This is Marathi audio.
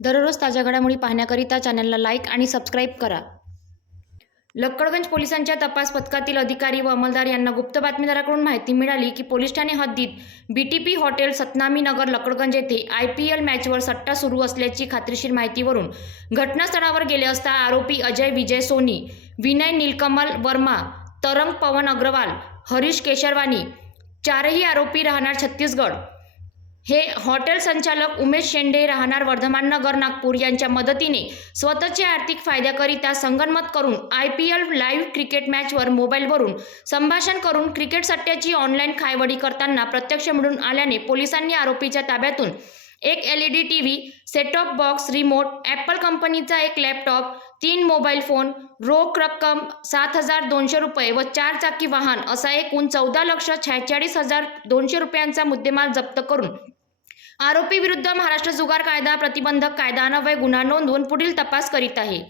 दररोज ताज्या घडामोडी पाहण्याकरिता चॅनलला लाईक आणि सबस्क्राईब करा. लक्कडगंज पोलिसांच्या तपास पथकातील अधिकारी व अंमलदार यांना गुप्त बातमीदाराकडून माहिती मिळाली की पोलीस ठाणे हद्दीत B T P hotel Satnami Nagar Lakkadganj येथे आय पी एल मॅचवर सट्टा सुरू असल्याची खात्रीशीर माहितीवरून घटनास्थळावर गेले असता आरोपी अजय विजय सोनी विनय नीलकमल वर्मा तरंग पवन अग्रवाल हरीश केशरवानी चारही आरोपी राहणार छत्तीसगड. हे हॉटेल संचालक उमेश शेंडे राहणार वर्धमान नगर नागपूर यांच्या मदतीने स्वतःच्या आर्थिक फायद्याकरिता संगनमत करून I P L live cricket मॅचवर मोबाईलवरून संभाषण करून क्रिकेट सट्ट्याची ऑनलाईन खायवडी करताना प्रत्यक्ष मिळून आल्याने पोलिसांनी आरोपीच्या ताब्यातून एक L E D T V set top box remote Apple कंपनीचा एक लॅपटॉप तीन मोबाईल फोन रोख रक्कम सात हजार दोनशे रुपये व चार चाकी वाहन असा एकूण चौदा लक्ष छेचाळीस हजार दोनशे रुपयांचा मुद्देमाल जप्त करून. आरोपी विरुद्ध महाराष्ट्र जुगार कायदा प्रतिबंधक कायदा अन्वय गुन्हा नोंदवून पुढील तपास करीत आहे.